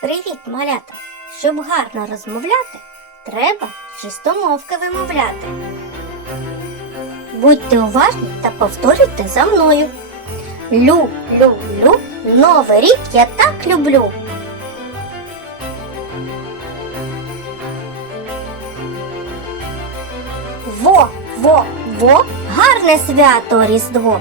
Привіт, малята! Щоб гарно розмовляти, треба чистомовки вимовляти. Будьте уважні та повторюйте за мною. Лю, лю, лю, новий рік я так люблю. Во, во, во, гарне свято Різдво.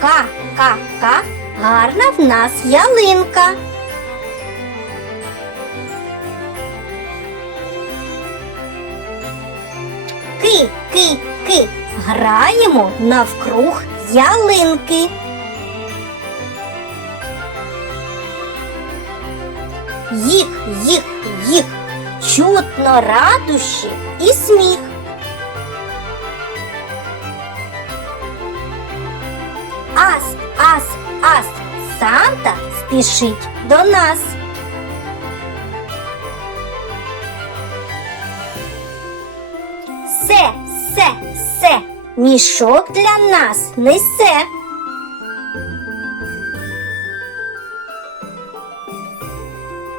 Ка, ка, ка, гарна в нас ялинка. Ки, ки, ки, граємо навкруг ялинки. Їх, їх, їх, чутно радощі і сміх. Ас, ас, ас, Санта спішить до нас. Се, се, се, мішок для нас несе.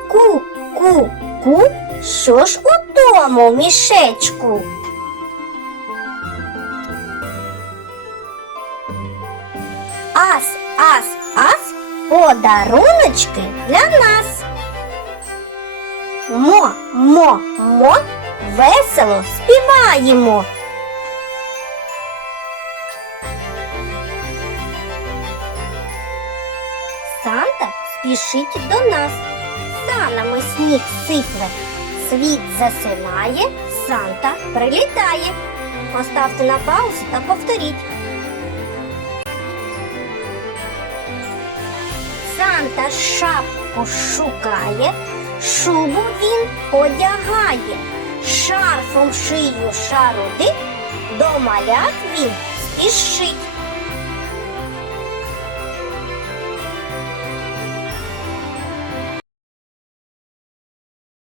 Ку, ку, ку, що ж у тому мішечку? Ас, ас, ас, подаруночки для нас. Мо, мо, мо, весело співаємо. Санта спішить до нас. Санами сніг сипле. Світ засинає, Санта прилітає. Поставте на паузу та повторіть. Санта шапку шукає, шубу він одягає, шарфом шию шарудить, до малят він спішить.